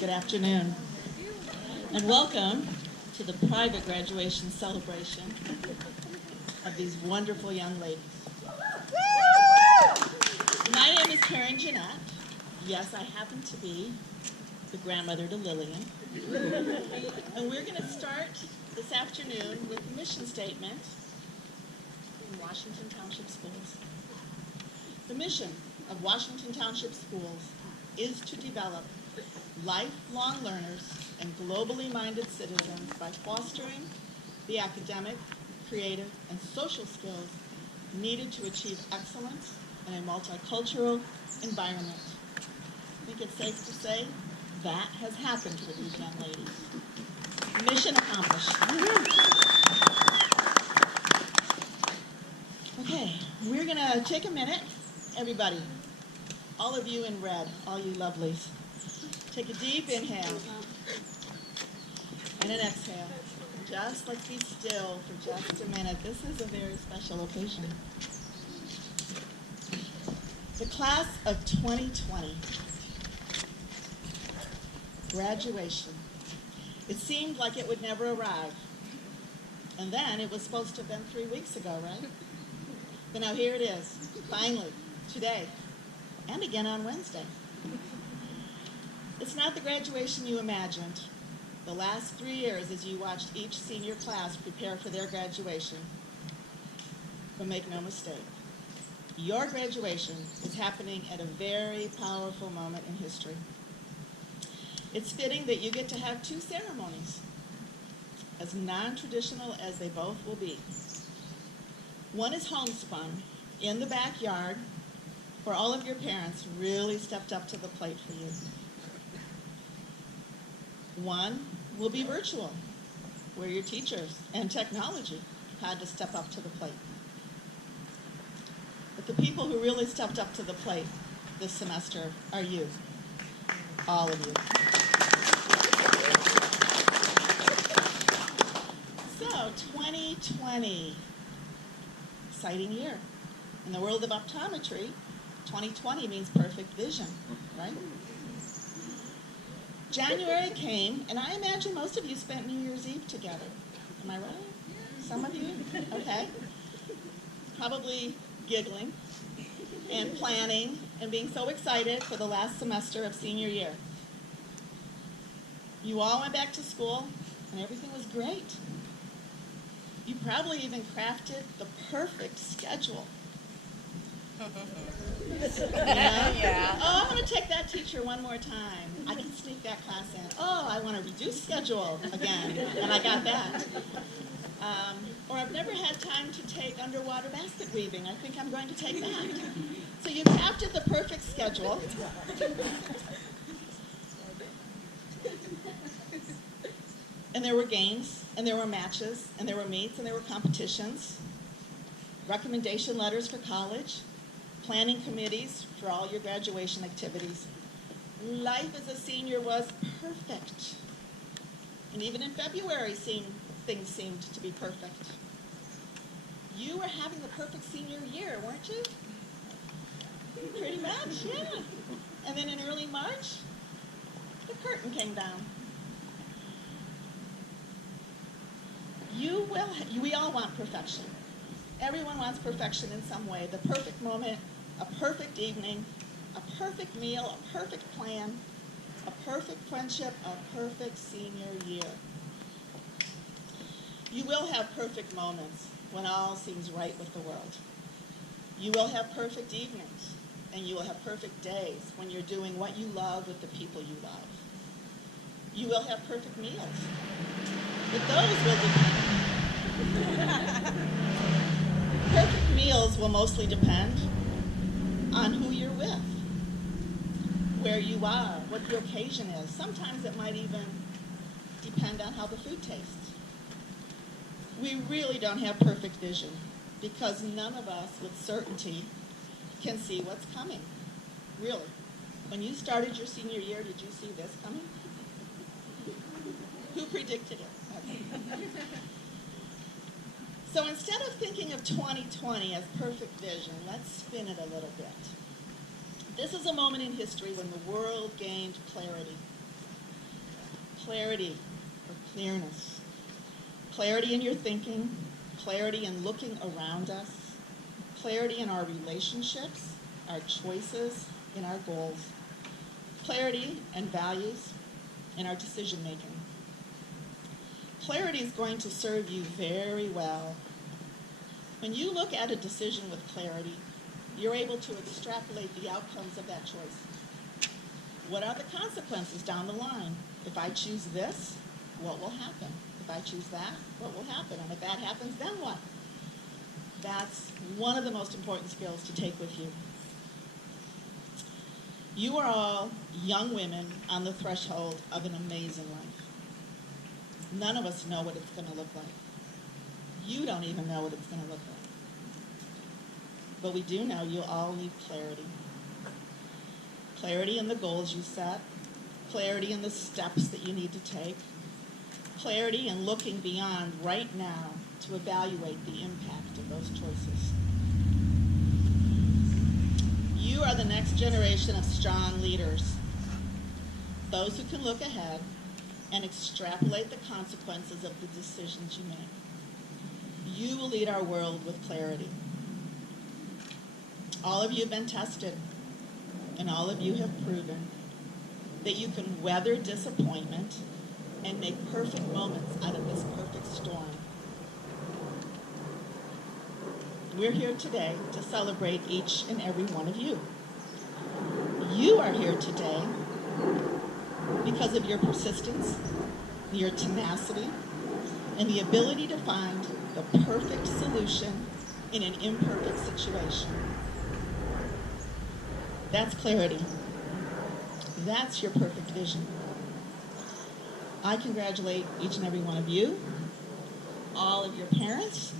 Good afternoon, and welcome to the private graduation celebration of these wonderful young ladies. My name is Karen Jeanette. Yes, I happen to be the grandmother to Lillian. And we're going to start this afternoon with the mission statement in Washington Township Schools. The mission of Washington Township Schools is to develop lifelong learners and globally minded citizens by fostering the academic, creative, and social skills needed to achieve excellence in a multicultural environment. I think it's safe to say that has happened with these young ladies. Mission accomplished. Okay, we're going to take a minute, everybody, all of you in red, all you lovelies. Take a deep inhale and an exhale. Just let's be still for just a minute. This is a very special occasion. The class of 2020, graduation. It seemed like it would never arrive. And then it was supposed to have been 3 weeks ago, right? But now here it is, finally, today, and again on Wednesday. It's not the graduation you imagined. The last 3 years as you watched each senior class prepare for their graduation. But make no mistake, your graduation is happening at a very powerful moment in history. It's fitting that you get to have 2 ceremonies, as non-traditional as they both will be. One is homespun in the backyard, where all of your parents really stepped up to the plate for you. One will be virtual, where your teachers and technology had to step up to the plate. But the people who really stepped up to the plate this semester are you, all of you. So, 2020, exciting year. In the world of optometry, 2020 means perfect vision, right? January came, and I imagine most of you spent New Year's Eve together. Am I right? Some of you? Okay. Probably giggling and planning and being so excited for the last semester of senior year. You all went back to school, and everything was great. You probably even crafted the perfect schedule. Yeah. Oh, I'm going to take that teacher one more time. I can sneak that class in. Oh, I want to reduce schedule again, and I got that. Or I've never had time to take underwater basket weaving. I think I'm going to take that. So you crafted the perfect schedule. And there were games, and there were matches, and there were meets, and there were competitions, recommendation letters for college, planning committees for all your graduation activities. Life as a senior was perfect. And even in February, things seemed to be perfect. You were having the perfect senior year, weren't you? Pretty much, yeah. And then in early March, the curtain came down. We all want perfection. Everyone wants perfection in some way. The perfect moment, a perfect evening, a perfect meal, a perfect plan, a perfect friendship, a perfect senior year. You will have perfect moments when all seems right with the world. You will have perfect evenings, and you will have perfect days when you're doing what you love with the people you love. You will have perfect meals, but those will depend. Perfect meals will mostly depend on who you're with, where you are, what the occasion is. Sometimes it might even depend on how the food tastes. We really don't have perfect vision because none of us with certainty can see what's coming. Really. When you started your senior year, did you see this coming? Who predicted it? So instead of thinking of 2020 as perfect vision, let's spin it a little bit. This is a moment in history when the world gained clarity. Clarity or clearness. Clarity in your thinking, clarity in looking around us, clarity in our relationships, our choices, in our goals, clarity and values in our decision making. Clarity is going to serve you very well. When you look at a decision with clarity, you're able to extrapolate the outcomes of that choice. What are the consequences down the line? If I choose this, what will happen? If I choose that, what will happen? And if that happens, then what? That's one of the most important skills to take with you. You are all young women on the threshold of an amazing life. None of us know what it's going to look like. You don't even know what it's going to look like. But we do know you all need clarity. Clarity in the goals you set, clarity in the steps that you need to take, clarity in looking beyond right now to evaluate the impact of those choices. You are the next generation of strong leaders, those who can look ahead and extrapolate the consequences of the decisions you make. You will lead our world with clarity. All of you have been tested, and all of you have proven that you can weather disappointment and make perfect moments out of this perfect storm. We're here today to celebrate each and every one of you. You are here today because of your persistence, your tenacity, and the ability to find the perfect solution in an imperfect situation. That's clarity. That's your perfect vision. I congratulate each and every one of you, all of your parents.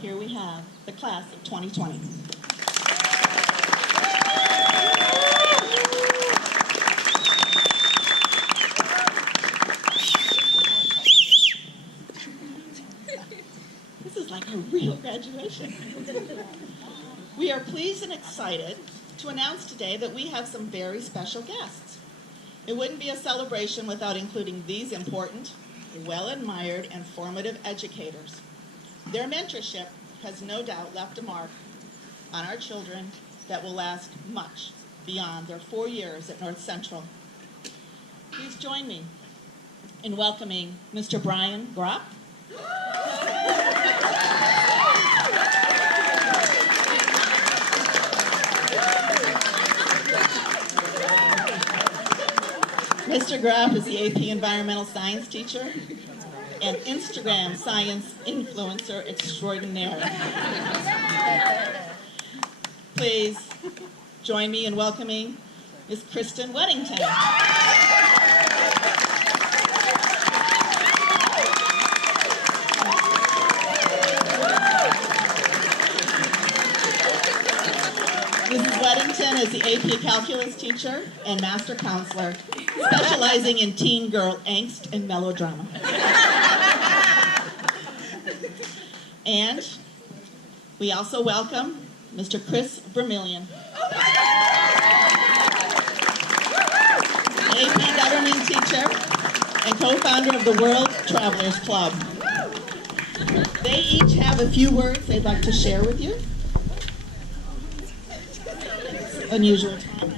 Here we have the class of 2020. This is like a real graduation. We are pleased and excited to announce today that we have some very special guests. It wouldn't be a celebration without including these important, well-admired, and formative educators. Their mentorship has no doubt left a mark on our children that will last much beyond their 4 years at North Central. Please join me in welcoming Mr. Brian Gropp, Mr. Gropp is the AP Environmental Science teacher and Instagram science influencer extraordinaire. Please join me in welcoming Ms. Kristen Weddington. Mrs. Weddington is the AP Calculus teacher and master counselor, specializing in teen girl angst and melodrama. And we also welcome Mr. Chris Vermillion, AP government teacher and co-founder of the World Travelers Club. They each have a few words they'd like to share with you. Unusual time.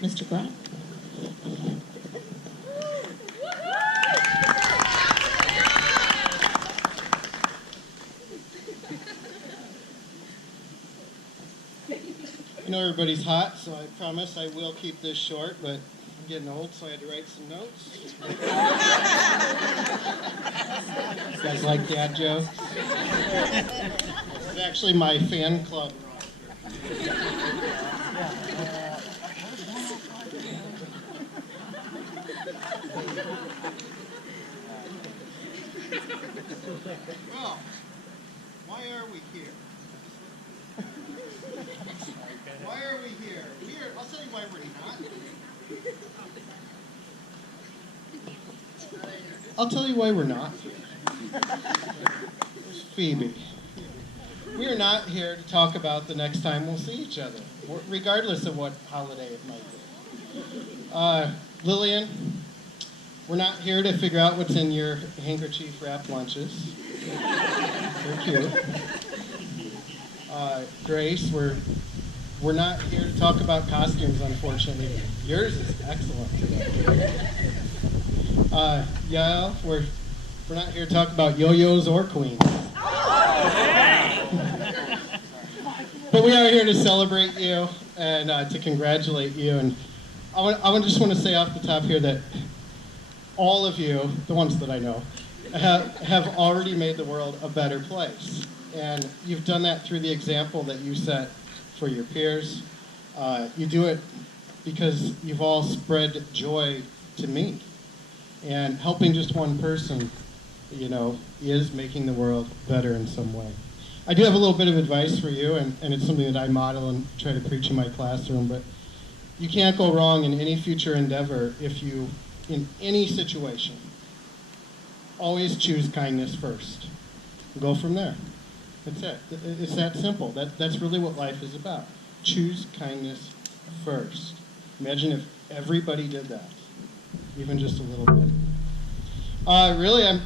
Mr. Grant. I know everybody's hot, so I promise I will keep this short, but I'm getting old, so I had to write some notes. You guys like dad jokes? It's actually my fan club. Well, why are we here? Why are we here? I'll tell you why we're not. I'll tell you why we're not here. There's Phoebe. We are not here to talk about the next time we'll see each other, regardless of what holiday it might be. Lillian, we're not here to figure out what's in your handkerchief-wrapped lunches. They're cute. Grace, we're not here to talk about costumes, unfortunately. Yours is excellent today. Yael, we're not here to talk about yo-yos or queens. But we are here to celebrate you and to congratulate you. And I just want to say off the top here that all of you, the ones that I know, have already made the world a better place. And you've done that through the example that you set for your peers. You do it because you've all spread joy to me. And helping just one person, is making the world better in some way. I do have a little bit of advice for you, and it's something that I model and try to preach in my classroom, but you can't go wrong in any future endeavor if you, in any situation, always choose kindness first. Go from there. That's it. It's that simple. That's really what life is about. Choose kindness first. Imagine if everybody did that, even just a little bit. Really, I'm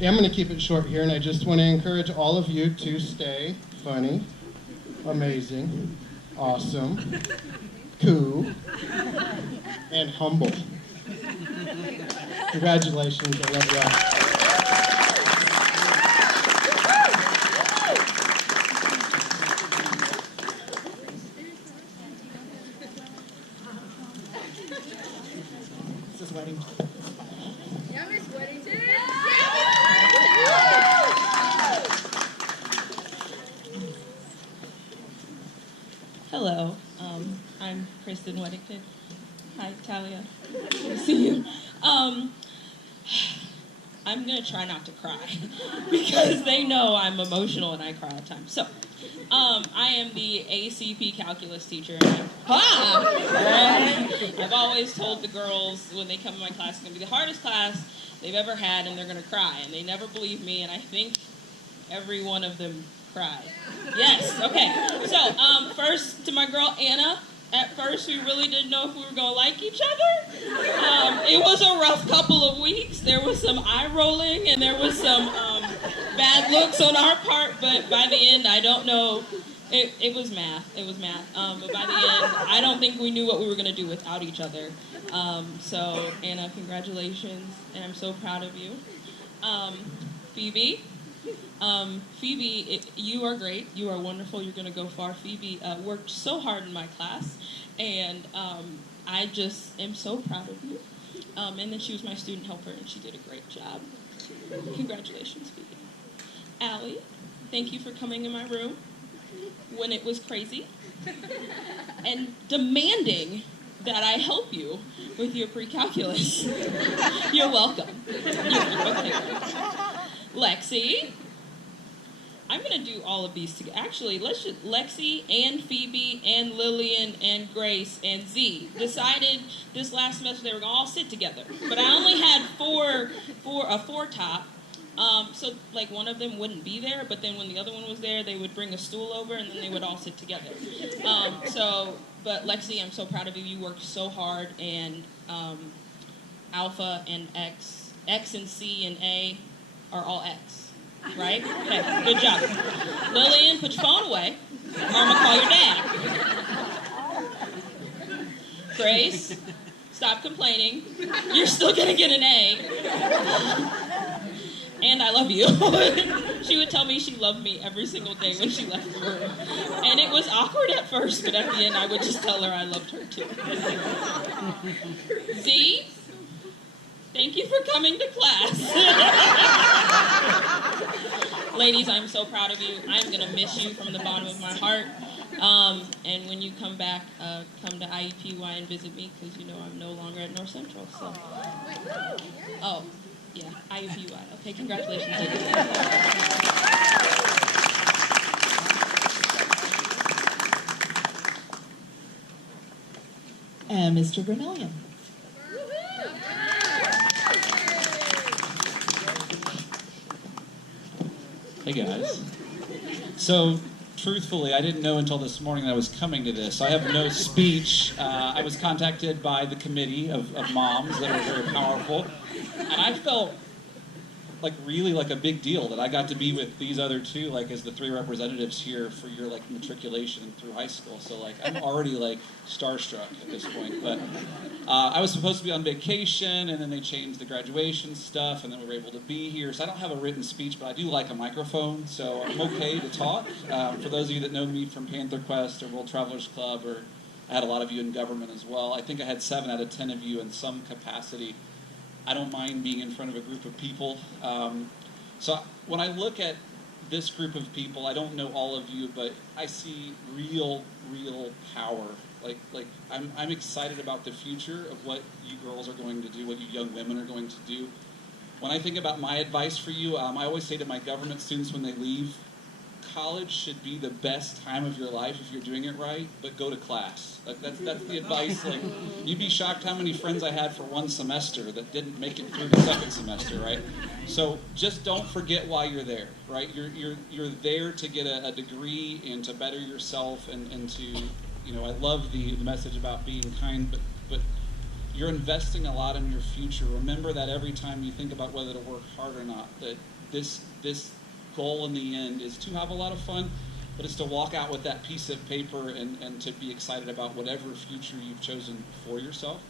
going to keep it short here, and I just want to encourage all of you to stay funny, amazing, awesome, cool, and humble. Congratulations. I love you all. Wedding. Yeah, Miss Weddington. Hello, I'm Kristen Weddington. Hi, Talia. Good to see you. I'm gonna try not to cry because they know I'm emotional and I cry all the time. So, I am the ACP calculus teacher. I've always told the girls when they come in my class, it's gonna be the hardest class they've ever had, and they're gonna cry, and they never believe me, and I think every one of them cried. Yes. Okay. So, first to my girl Anna. At first, we really didn't know if we were going to like each other. It was a rough couple of weeks. There was some eye rolling, and there was some bad looks on our part, but by the end, I don't know. It was math. It was math. But by the end, I don't think we knew what we were going to do without each other. So, Anna, congratulations, and I'm so proud of you. Phoebe. Phoebe, you are great. You are wonderful. You're going to go far. Phoebe worked so hard in my class, and I just am so proud of you. And then she was my student helper, and she did a great job. Congratulations, Phoebe. Allie, thank you for coming in my room when it was crazy and demanding that I help you with your pre-calculus. You're welcome. Okay. Lexi. I'm going to do all of these together. Actually, let's just, Lexi and Phoebe and Lillian and Grace and Z decided this last semester they were going to all sit together. But I only had four top, So like one of them wouldn't be there, but then when the other one was there, they would bring a stool over and then they would all sit together. But Lexi, I'm so proud of you. You worked so hard, and Alpha and X and C and A are all X, right? Okay, good job. Lillian, put your phone away, or I'm gonna call your dad. Grace, stop complaining. You're still gonna get an A. And I love you. She would tell me she loved me every single day when she left the room. And it was awkward at first, but at the end I would just tell her I loved her too. Z, thank you for coming to class. Ladies, I'm so proud of you. I'm going to miss you from the bottom of my heart. And when you come back, come to IEPY and visit me, because you know I'm no longer at North Central. So. Oh. Yeah, IUPUI. Okay, congratulations. And Mr. Vermillion. Hey guys. So, truthfully, I didn't know until this morning that I was coming to this. I have no speech. I was contacted by the committee of moms that are very powerful. And I felt like really like a big deal that I got to be with these other two, like as the three representatives here for your like matriculation through high school. So like I'm already like starstruck at this point. But I was supposed to be on vacation, and then they changed the graduation stuff, and then we were able to be here. So I don't have a written speech, but I do like a microphone, so I'm okay to talk. For those of you that know me from Panther Quest or World Travelers Club, or I had a lot of you in government as well. I think I had 7 out of 10 of you in some capacity. I don't mind being in front of a group of people. So when I look at this group of people, I don't know all of you, but I see real power. Like I'm excited about the future of what you girls are going to do, what you young women are going to do. When I think about my advice for you, I always say to my government students when they leave, college should be the best time of your life if you're doing it right, but go to class. Like that's the advice. Like you'd be shocked how many friends I had for one semester that didn't make it through the second semester, right? So just don't forget why you're there, right? You're there to get a degree and to better yourself and to, you know, I love the message about being kind, but you're investing a lot in your future. Remember that every time you think about whether to work hard or not, that this goal in the end is to have a lot of fun, but it's to walk out with that piece of paper and to be excited about whatever future you've chosen for yourself.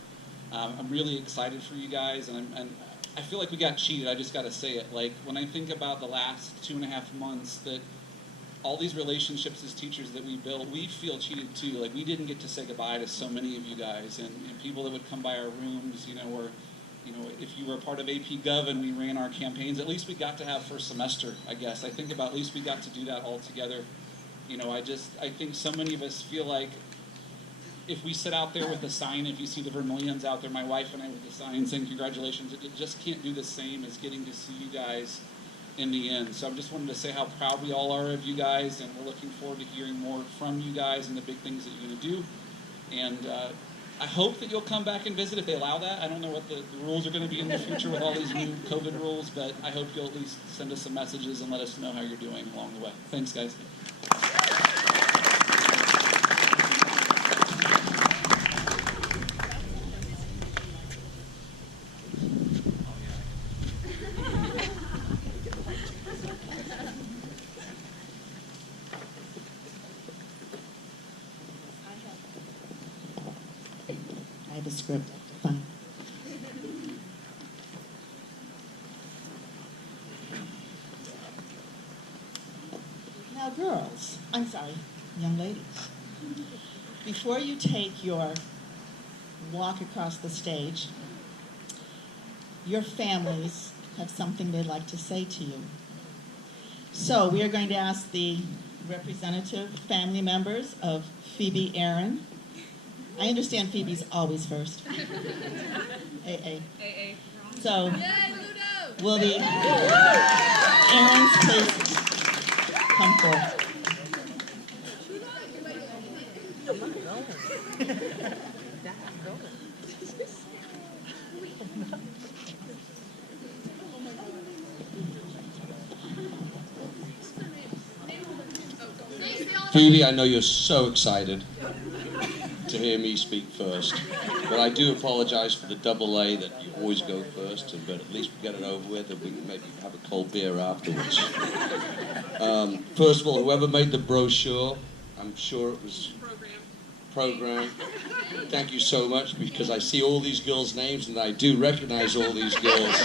I'm really excited for you guys, and I feel like we got cheated. I just got to say it. Like when I think about the last 2.5 months, that all these relationships as teachers that we built, we feel cheated too. Like we didn't get to say goodbye to so many of you guys, and people that would come by our rooms, you know, or if you were a part of AP Gov and we ran our campaigns, at least we got to have first semester, I guess. I think about at least we got to do that all together. You know, I think so many of us feel like if we sit out there with a sign, if you see the Vermillions out there, my wife and I with the sign saying congratulations, it just can't do the same as getting to see you guys in the end. So I just wanted to say how proud we all are of you guys, and we're looking forward to hearing more from you guys and the big things that you're going to do. And I hope that you'll come back and visit if they allow that. I don't know what the rules are going to be in the future with all these new COVID rules, but I hope you'll at least send us some messages and let us know how you're doing along the way. Thanks, guys. I have a script. Fine. Now, girls, I'm sorry, young ladies, before you take your walk across the stage, your families have something they'd like to say to you. So we are going to ask the representative family members of Phoebe Aaron. I understand Phoebe's always first. AA. So, will the Aarons please come forward? Phoebe, I know you're so excited to hear me speak first, but I do apologize for the double A that you always go first, but at least we get it over with and we can maybe have a cold beer afterwards. First of all, whoever made the brochure, I'm sure it was program. Thank you so much, because I see all these girls' names and I do recognize all these girls.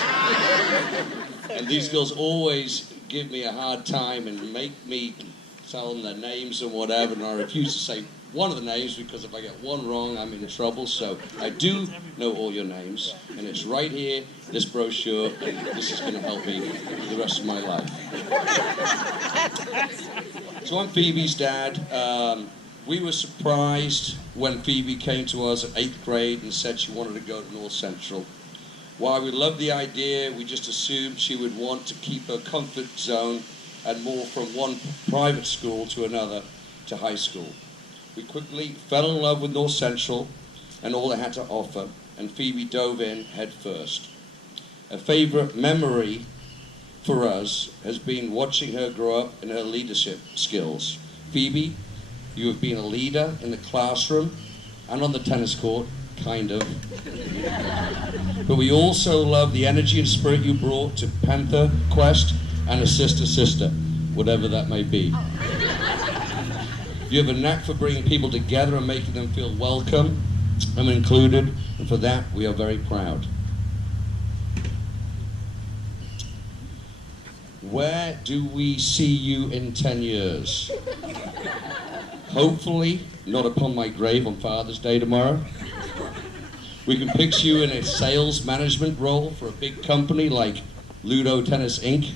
And these girls always give me a hard time and make me tell them their names and whatever, and I refuse to say one of the names because if I get one wrong, I'm in trouble. So I do know all your names, and it's right here, this brochure, and this is going to help me for the rest of my life. So I'm Phoebe's dad. We were surprised when Phoebe came to us at 8th grade and said she wanted to go to North Central. While we loved the idea, we just assumed she would want to keep her comfort zone and move from one private school to another to high school. We quickly fell in love with North Central and all it had to offer, and Phoebe dove in head first. A favorite memory for us has been watching her grow up in her leadership skills. Phoebe, you have been a leader in the classroom and on the tennis court, kind of. But we also love the energy and spirit you brought to Panther Quest and a sister, whatever that may be. You have a knack for bringing people together and making them feel welcome and included, and for that we are very proud. Where do we see you in 10 years? Hopefully not upon my grave on Father's Day tomorrow. We can picture you in a sales management role for a big company like Ludo Tennis Inc.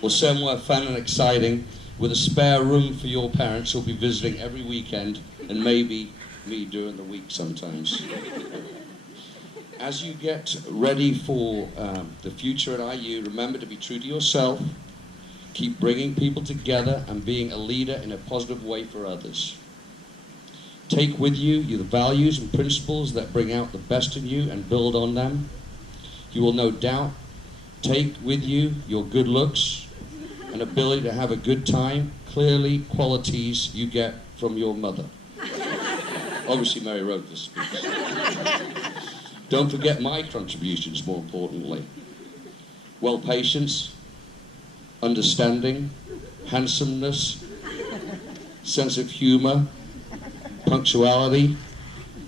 or somewhere fun and exciting with a spare room for your parents who'll be visiting every weekend, and maybe me during the week sometimes. As you get ready for the future at IU, remember to be true to yourself, keep bringing people together and being a leader in a positive way for others. Take with you the values and principles that bring out the best in you and build on them. You will no doubt take with you your good looks and ability to have a good time, clearly qualities you get from your mother. Obviously, Mary wrote this speech. Don't forget my contributions, more importantly. Well, patience, understanding, handsomeness, sense of humor, punctuality,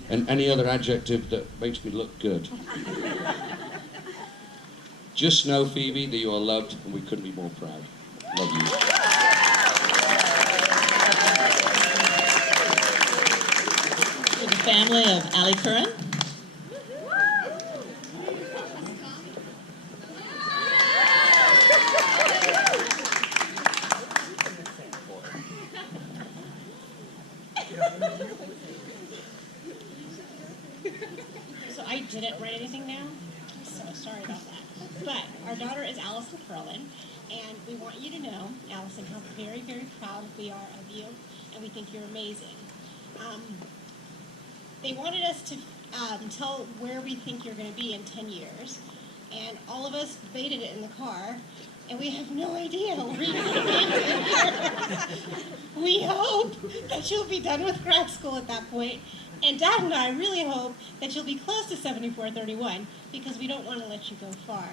and any other adjective that makes me look good. Just know, Phoebe, that you are loved, and we couldn't be more proud. Love you. To the family of Ali Curran. So I didn't write anything down, so sorry about that. But our daughter is Allison Curlin, and we want you to know, Allison, how very, very proud we are of you, and we think you're amazing. They wanted us to tell where we think you're going to be in 10 years, and all of us debated it in the car, and we have no idea where you're going to be in 10 years. We hope that you'll be done with grad school at that point, and Dad and I really hope that you'll be close to 7431, because we don't want to let you go far.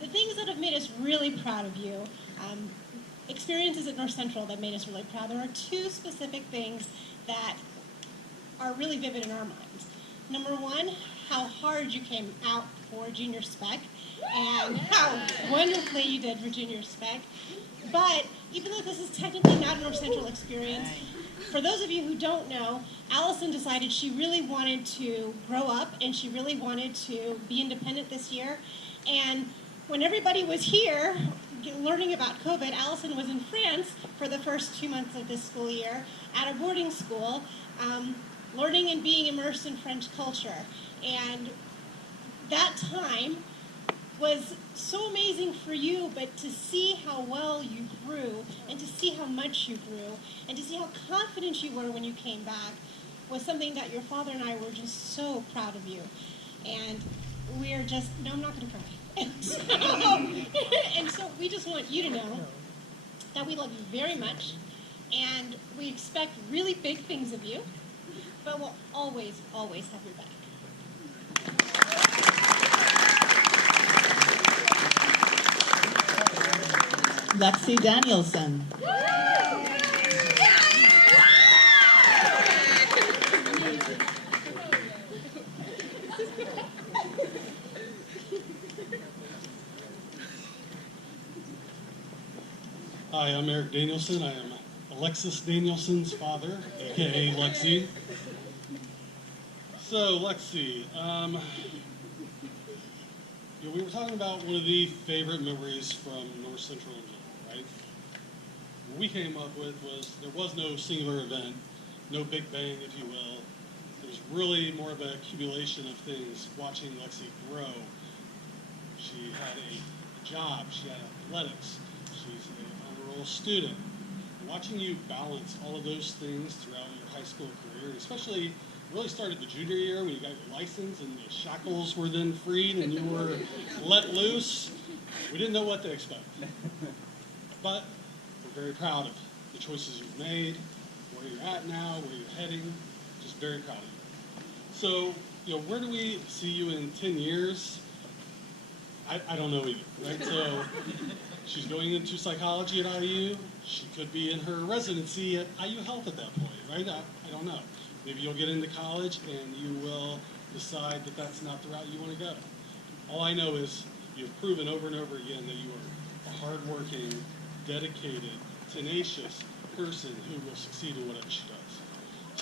The things that have made us really proud of you, experiences at North Central that made us really proud, there are two specific things that are really vivid in our minds. Number one, how hard you came out for junior spec, and how wonderfully you did for junior spec. But even though this is technically not a North Central experience, for those of you who don't know, Allison decided she really wanted to grow up and she really wanted to be independent this year. And when everybody was here learning about COVID, Allison was in France for the first 2 months of this school year at a boarding school, learning and being immersed in French culture. And that time was so amazing for you, but to see how well you grew, and to see how much you grew, and to see how confident you were when you came back was something that your father and I were just so proud of you. And we're just, no, I'm not going to cry. And so we just want you to know that we love you very much, And we expect really big things of you, but we'll always, always have your back. Lexi Danielson. Hi, I'm Eric Danielson. I am Alexis Danielson's father, aka Lexi. So, Lexi, we were talking about one of the favorite memories from North Central Indiana, right? What we came up with was there was no singular event, no big bang, if you will. It was really more of an accumulation of things, watching Lexi grow. She had a job, she had athletics, she's an honor roll student. And watching you balance all of those things throughout your high school career, especially really started the junior year when you got your license and the shackles were then freed and you were let loose. We didn't know what to expect. But we're very proud of the choices you've made, where you're at now, where you're heading. Just very proud of you. So, where do we see you in 10 years? I don't know either, right? So she's going into psychology at IU. She could be in her residency at IU Health at that point, right? I don't know. Maybe you'll get into college and you will decide that that's not the route you want to go. All I know is you've proven over and over again that you are a hardworking, dedicated, tenacious person who will succeed in whatever she does.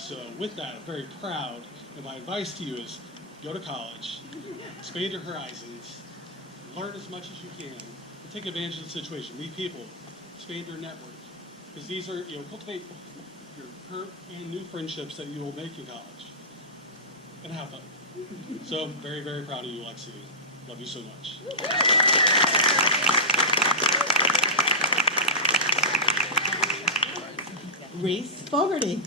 So with that, I'm very proud, and my advice to you is go to college, expand your horizons, learn as much as you can, and take advantage of the situation. Meet people, expand your network, because these are, cultivate your current and new friendships that you will make in college, and have fun. So I'm very, very proud of you, Lexi. Love you so much. Reese Fogarty.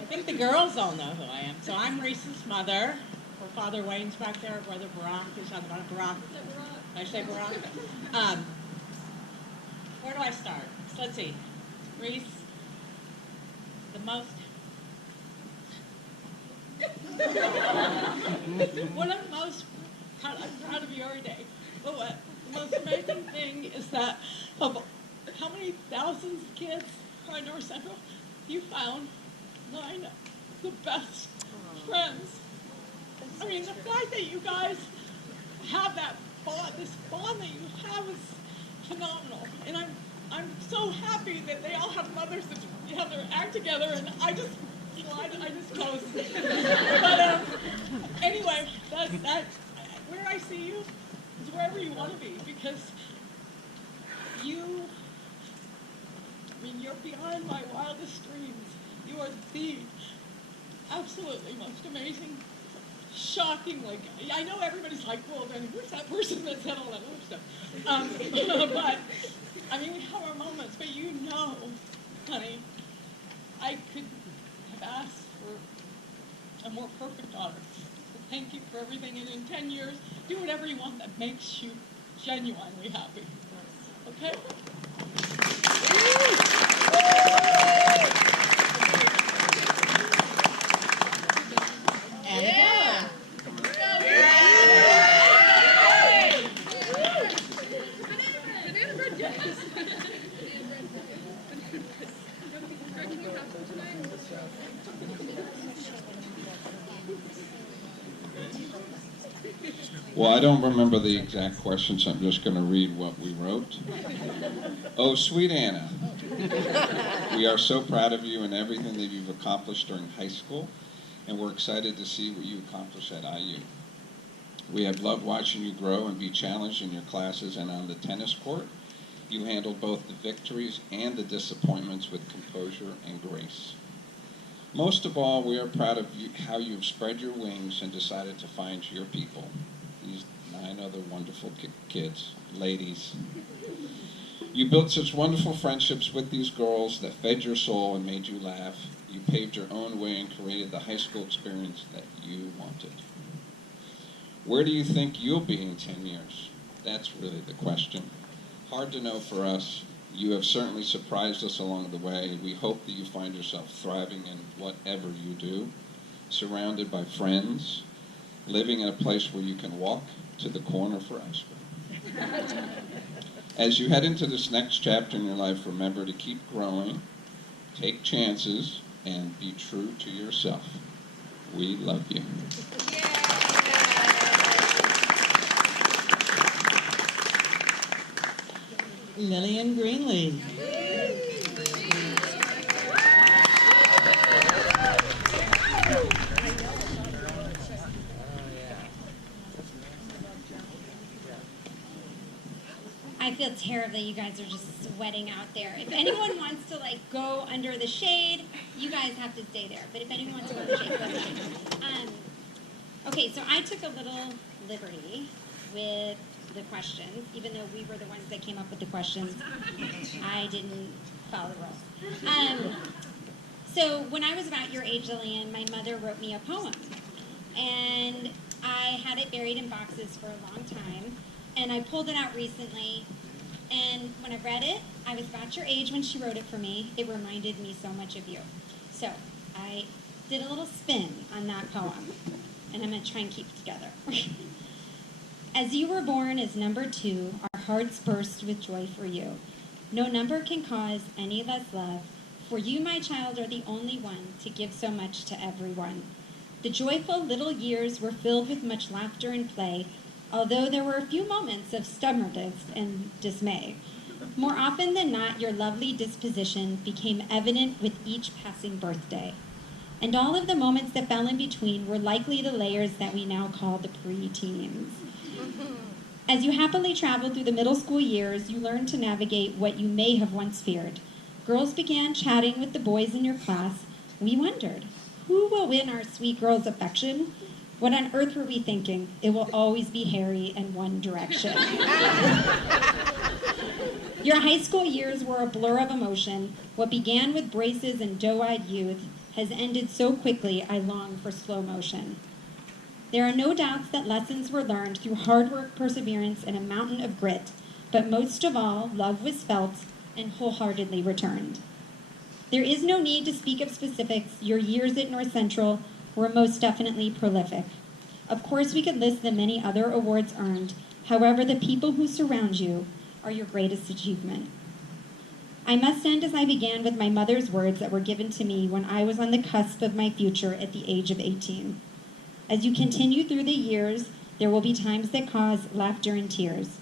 I think the girls all know who I am. So I'm Reese's mother. Her father Wayne's back there. Her brother Barack is on the bottom. Barack. Did I say Barack? Where do I start? So let's see. Reese, the most... What I'm most proud of you every day. But what the most amazing thing is that of how many thousands of kids are in North Central, you found 9 of the best friends. I mean, the fact that you guys have that bond, this bond that you have is phenomenal. And I'm so happy that they all have mothers that have their act together, and I just post. But anyway, that where I see you is wherever you want to be, because you're beyond my wildest dreams. You are the absolutely most amazing, shocking, I know everybody's like, well, then who's that person that said all that other stuff? But, I mean, we have our moments, but honey, I could have asked for a more perfect daughter. So thank you for everything, and in 10 years, do whatever you want that makes you genuinely happy. Okay? Well, I don't remember the exact question, so I'm just going to read what we wrote. Oh, sweet Anna, we are so proud of you and everything that you've accomplished during high school, and we're excited to see what you accomplish at IU. We have loved watching you grow and be challenged in your classes and on the tennis court. You handled both the victories and the disappointments with composure and grace. Most of all, we are proud of you, how you've spread your wings and decided to find your people. These 9 other wonderful kids, ladies. You built such wonderful friendships with these girls that fed your soul and made you laugh. You paved your own way and created the high school experience that you wanted. Where do you think you'll be in 10 years? That's really the question. Hard to know for us. You have certainly surprised us along the way. We hope that you find yourself thriving in whatever you do, surrounded by friends, living in a place where you can walk to the corner for ice cream. As you head into this next chapter in your life, remember to keep growing, take chances, and be true to yourself. We love you. Lillian Greenlee. I feel terribly. You guys are just sweating out there. If anyone wants to go under the shade, you guys have to stay there. But if anyone wants to go to the shade, go to the shade. Okay, so I took a little liberty with the questions, even though we were the ones that came up with the questions. I didn't follow the rules. So when I was about your age, Lillian, my mother wrote me a poem. And I had it buried in boxes for a long time. And I pulled it out recently, and when I read it, I was about your age when she wrote it for me. It reminded me so much of you. So I did a little spin on that poem, and I'm going to try and keep it together. As you were born as number 2, our hearts burst with joy for you. No number can cause any less love, for you, my child, are the only one to give so much to everyone. The joyful little years were filled with much laughter and play, although there were a few moments of stubbornness and dismay. More often than not, your lovely disposition became evident with each passing birthday. And all of the moments that fell in between were likely the layers that we now call the pre-teens. As you happily traveled through the middle school years, you learned to navigate what you may have once feared. Girls began chatting with the boys in your class. We wondered, who will win our sweet girl's affection? What on earth were we thinking? It will always be Harry and One Direction. Your high school years were a blur of emotion. What began with braces and doe-eyed youth has ended so quickly I long for slow motion. There are no doubts that lessons were learned through hard work, perseverance, and a mountain of grit, but most of all, love was felt and wholeheartedly returned. There is no need to speak of specifics. Your years at North Central were most definitely prolific. Of course, we could list the many other awards earned. However, the people who surround you are your greatest achievement. I must end as I began with my mother's words that were given to me when I was on the cusp of my future at the age of 18. As you continue through the years, there will be times that cause laughter and tears.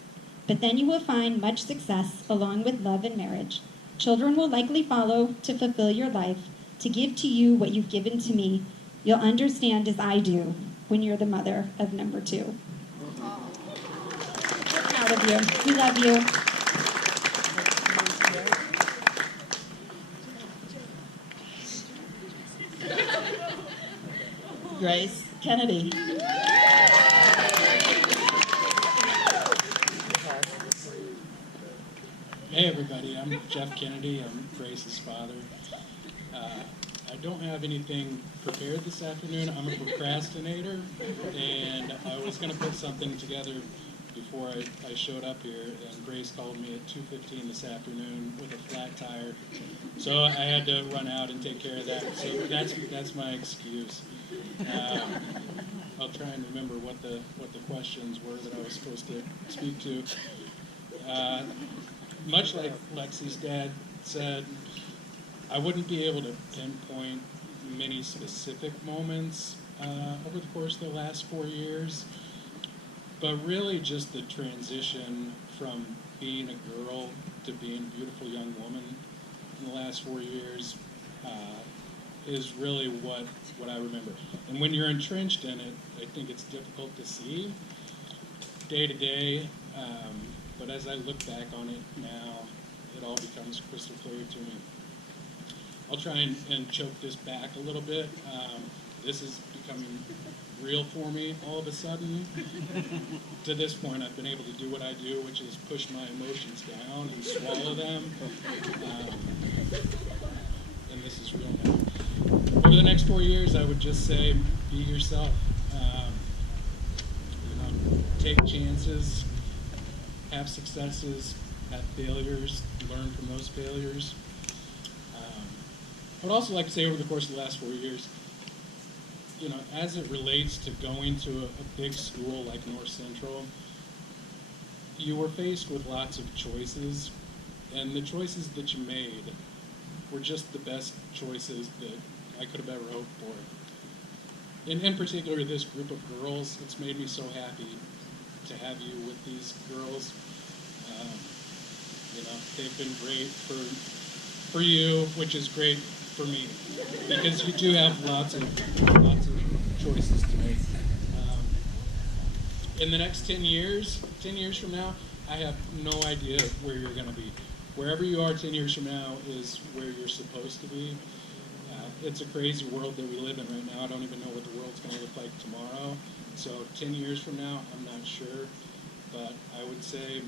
But then you will find much success along with love and marriage. Children will likely follow to fulfill your life, to give to you what you've given to me. You'll understand as I do when you're the mother of number 2. We're proud of you. We love you. Grace Kennedy. Hey everybody, I'm Jeff Kennedy. I'm Grace's father. I don't have anything prepared this afternoon. I'm a procrastinator, and I was going to put something together before I showed up here, and Grace called me at 2:15 this afternoon with a flat tire, so I had to run out and take care of that. So that's my excuse. I'll try and remember what the questions were that I was supposed to speak to. Much like Lexi's dad said, I wouldn't be able to pinpoint many specific moments over the course of the last 4 years, but really just the transition from being a girl to being a beautiful young woman in the last 4 years is really what I remember. And when you're entrenched in it, I think it's difficult to see day to day, but as I look back on it now, it all becomes crystal clear to me. I'll try and choke this back a little bit. This is becoming real for me all of a sudden. To this point, I've been able to do what I do, which is push my emotions down and swallow them. And this is real now. over the next 4 years, I would just say, be yourself. Take chances, have successes, have failures, learn from those failures. I would also like to say over the course of the last 4 years, as it relates to going to a big school like North Central, you were faced with lots of choices, and the choices that you made were just the best choices that I could have ever hoped for. In particular, this group of girls, it's made me so happy to have you with these girls. They've been great for you, which is great for me, because you do have lots of choices to make. In the next 10 years from now, I have no idea where you're going to be. Wherever you are 10 years from now is where you're supposed to be. It's a crazy world that we live in right now. I don't even know what the world's going to look like tomorrow. So 10 years from now, I'm not sure. But I would say,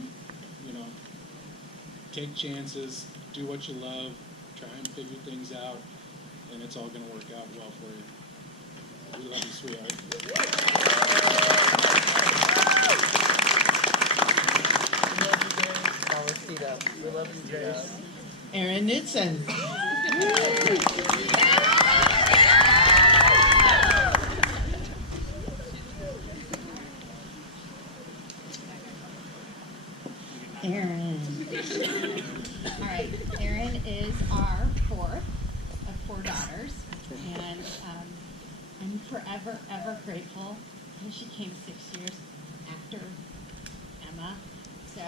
take chances, do what you love, try and figure things out, and it's all going to work out well for you. We love you, sweetheart. We love you, Grace. Erin Knudsen. Erin. All right, Erin is our fourth of 4 daughters, and I'm forever, ever grateful because she came 6 years after Emma. So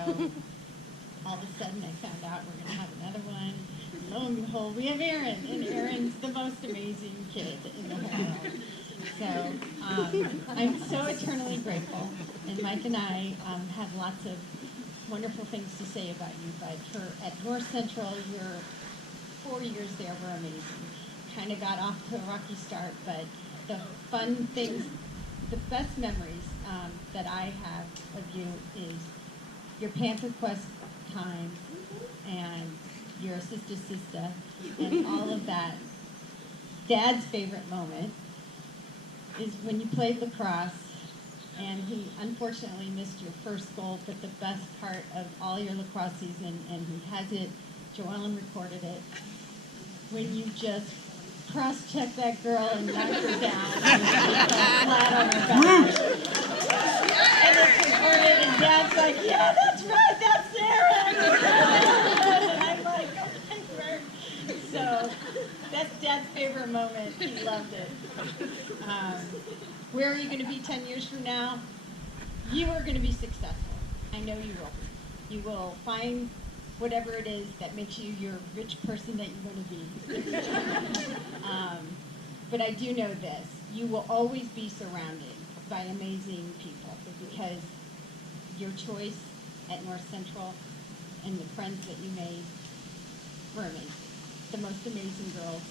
all of a sudden I found out we're going to have another one. Lo and behold, we have Erin, and Erin's the most amazing kid in the whole world. So I'm so eternally grateful, and Mike and I have lots of wonderful things to say about you, but at North Central, your 4 years there were amazing. Kind of got off to a rocky start, but the fun things, the best memories that I have of you is your Panther Quest time and your Sister and all of that. Dad's favorite moment is when you played lacrosse, and he unfortunately missed your first goal, but the best part of all your lacrosse season, and he has it, Joellen recorded it, when you just cross-checked that girl and knocked her down and she fell flat on her back. And it's recorded, and Dad's like, yeah, that's right, that's Sarah. And I'm like, oh my word. So that's Dad's favorite moment. He loved it. Where are you going to be 10 years from now? You are going to be successful. I know you will. You will find whatever it is that makes you your rich person that you're going to be. But I do know this. You will always be surrounded by amazing people because your choice at North Central and the friends that you made were amazing. The most amazing girls.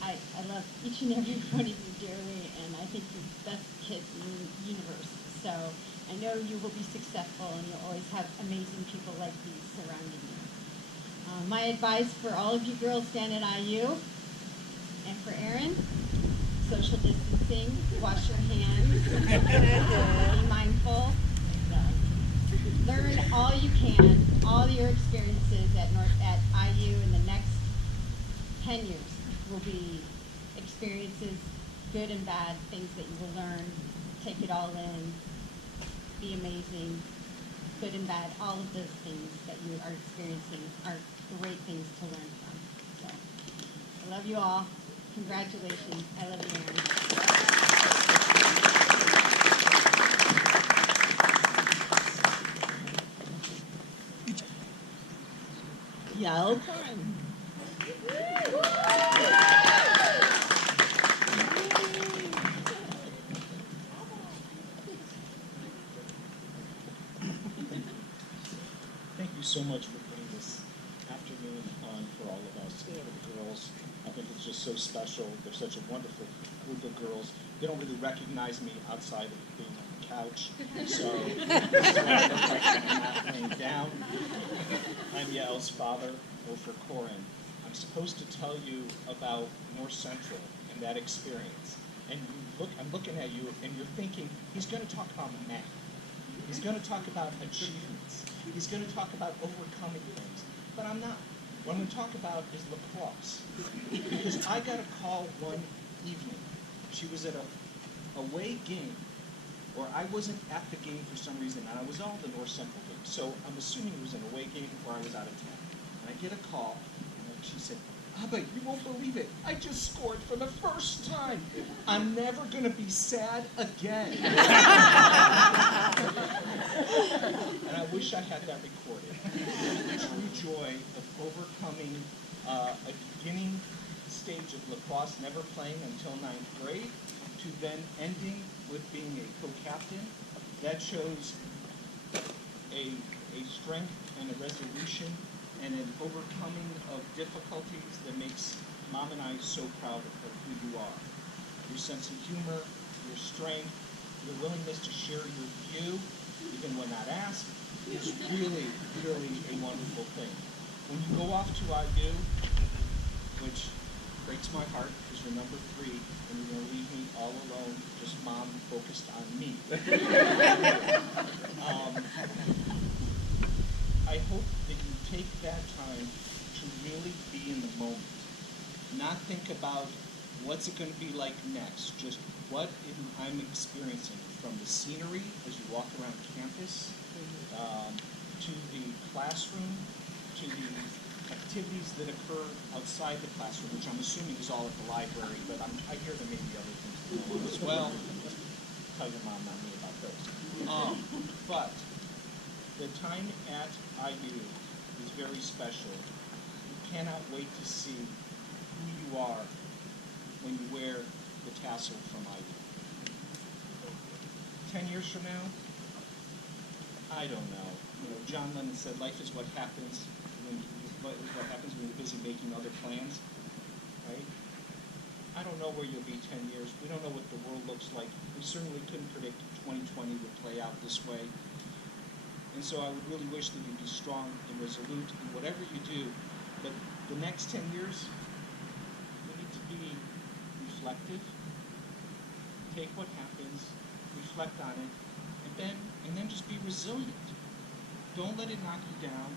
I love each and every one of you dearly, and I think you're the best kids in the universe. So I know you will be successful, and you'll always have amazing people like these surrounding you. My advice for all of you girls down at IU, and for Erin, social distancing, wash your hands, be mindful, learn all you can, all your experiences at IU in the next 10 years will be experiences, good and bad, things that you will learn, take it all in, be amazing, good and bad, all of those things that you are experiencing are great things to learn from. So, I love you all. Congratulations. I love you, Erin. Yael Corin. Thank you so much for putting this afternoon on for all of us, for the girls. I think it's just so special. They're such a wonderful group of girls. They don't really recognize me outside of being on the couch, so this is what I look like when I'm not laying down. I'm Yael's father, Ofer Corin. I'm supposed to tell you about North Central, and that experience. And I'm looking at you, and you're thinking, he's going to talk about math. He's going to talk about achievements. He's going to talk about overcoming things. But I'm not. What I'm going to talk about is lacrosse. Because I got a call one evening. She was at a away game, or I wasn't at the game for some reason, and I was all the North Central game. So I'm assuming it was an away game or I was out of town. And I get a call, and she said, Abba, you won't believe it. I just scored for the first time. I'm never going to be sad again. And I wish I had that recorded. The true joy of overcoming a beginning stage of lacrosse, never playing until 9th grade, to then ending with being a co-captain. That shows a strength and a resolution and an overcoming of difficulties that makes Mom and I so proud of who you are. Your sense of humor, your strength, your willingness to share your view, even when not asked, is really, really a wonderful thing. When you go off to IU, which breaks my heart because you're number 3, and you're going to leave me all alone, just Mom focused on me. I hope that you take that time to really be in the moment. Not think about what's it going to be like next, just what I'm experiencing from the scenery as you walk around campus, to the classroom, to the activities that occur outside the classroom, which I'm assuming is all at the library, but I hear there may be other things going on as well. Tell your mom, not me, about those. But the time at IU is very special. You cannot wait to see who you are when you wear the tassel from IU. 10 years from now, I don't know. You know, John Lennon said, "Life is what happens when you're busy making other plans." Right? I don't know where you'll be 10 years. We don't know what the world looks like. We certainly couldn't predict 2020 would play out this way. And so I would really wish that you'd be strong and resolute in whatever you do. But the next 10 years, we need to be reflective. Take what happens, reflect on it, and then just be resilient. Don't let it knock you down.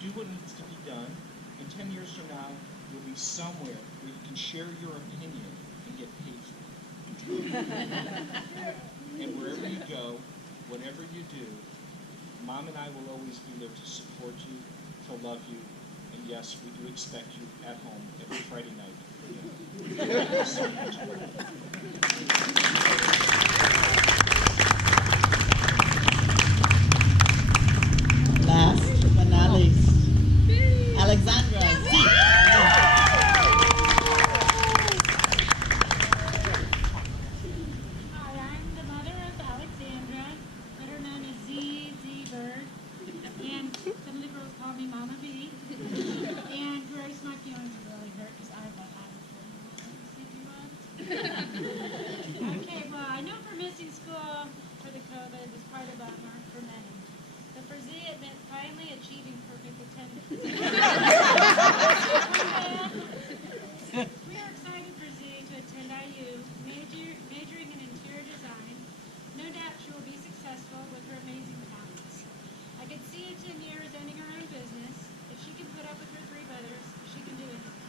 Do what needs to be done. And 10 years from now, you'll be somewhere where you can share your opinion and get paid for it. And wherever you go, whatever you do, Mom and I will always be there to support you, to love you, and yes, we do expect you at home every Friday night for dinner. Thank you so much. Last but not least, Alexandra Z. Hi, I'm the mother of Alexandra, better known as Z Bird, and some of the girls call me Mama B. And Grace, my feelings are really hurt because I love Alexandra. Okay, well, I know for missing school for the COVID was quite a bummer for many. But for Z, it meant finally achieving perfect attendance. We are excited for Z to attend IU, majoring in interior design. No doubt she will be successful with her amazing talents. I could see in 10 years owning her own business. If she can put up with her 3 brothers, she can do anything.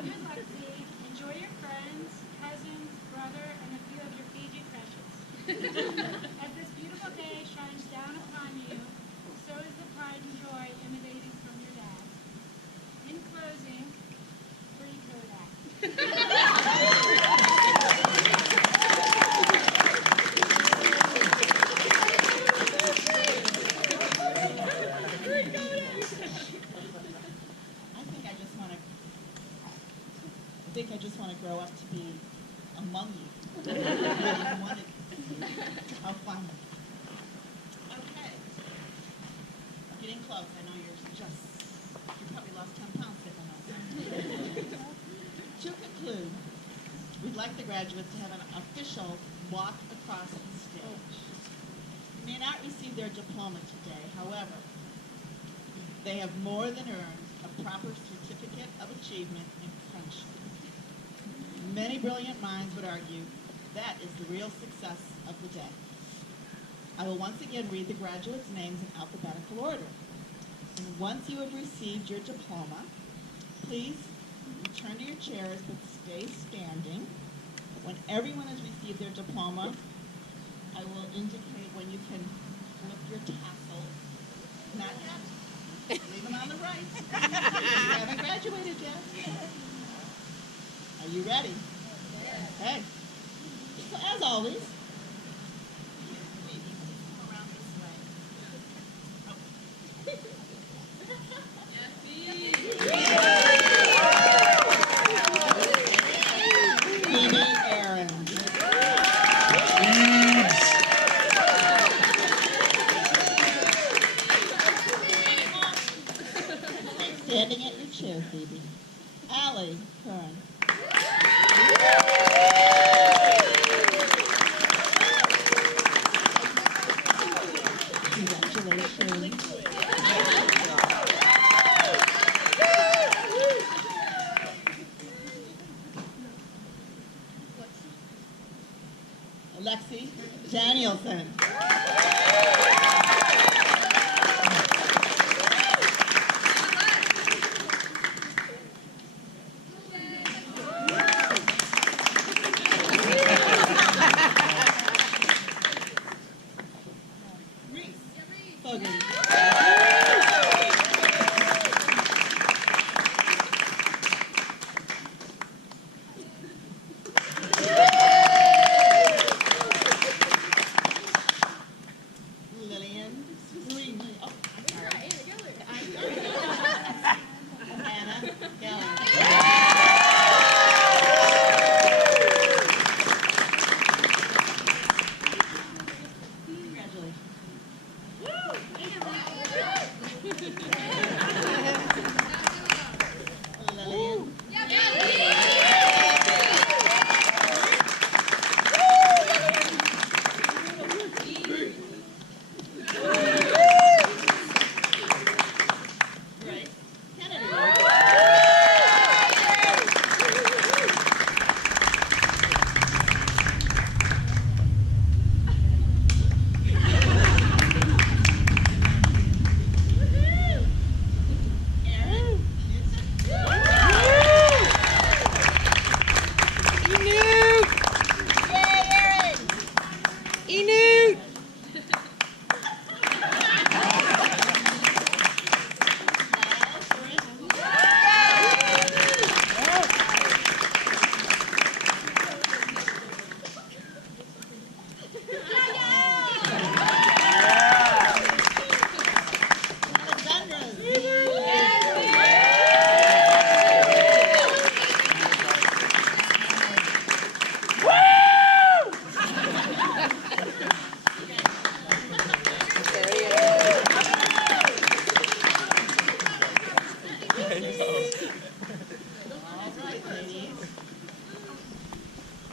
Good luck, Z. Enjoy your friends, cousins, brother, and a few of your Fiji crushes. As this beautiful day shines down upon you, so is the pride and joy emanating from your dad. In closing, free Kodak. I just want to grow up to be among you. How fun. Okay. Getting close. I know you probably lost 10 pounds sitting on that. To conclude, we'd like the graduates to have an official walk across the stage. They may not receive their diploma today, however, they have more than earned a proper certificate of achievement in friendship. Many brilliant minds would argue that is the real success of the day. I will once again read the graduates' names in alphabetical order. And once you have received your diploma, please return to your chairs but stay standing. When everyone has received their diploma, I will indicate when you can flip your tassel. Not yet. Leave them on the right. You haven't graduated yet. Are you ready? Yes. Okay. So as always, standing at your chair, Phoebe. Allie Curran. Congratulations. Alexi Danielson.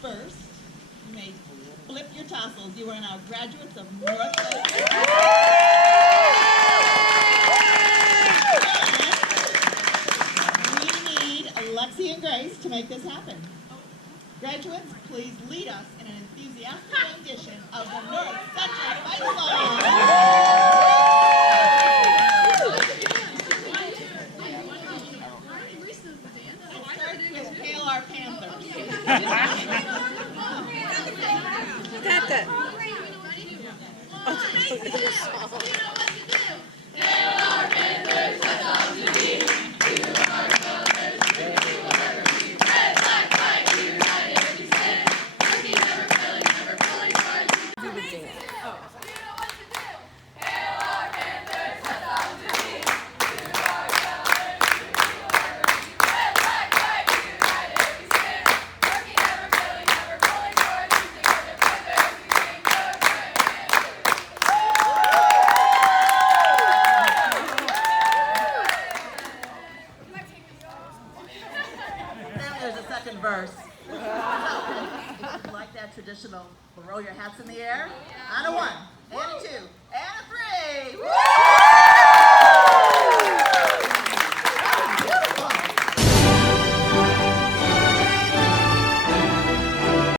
First, you may flip your tassels. You are now graduates of North We need Alexi and Grace to make this happen. Graduates, please lead us in an enthusiastic rendition of the North Central Fight Song. Hail our Panthers. Verse. Like that traditional, throw your hats in the air. On a 1, and a 2, and a 3. Woo!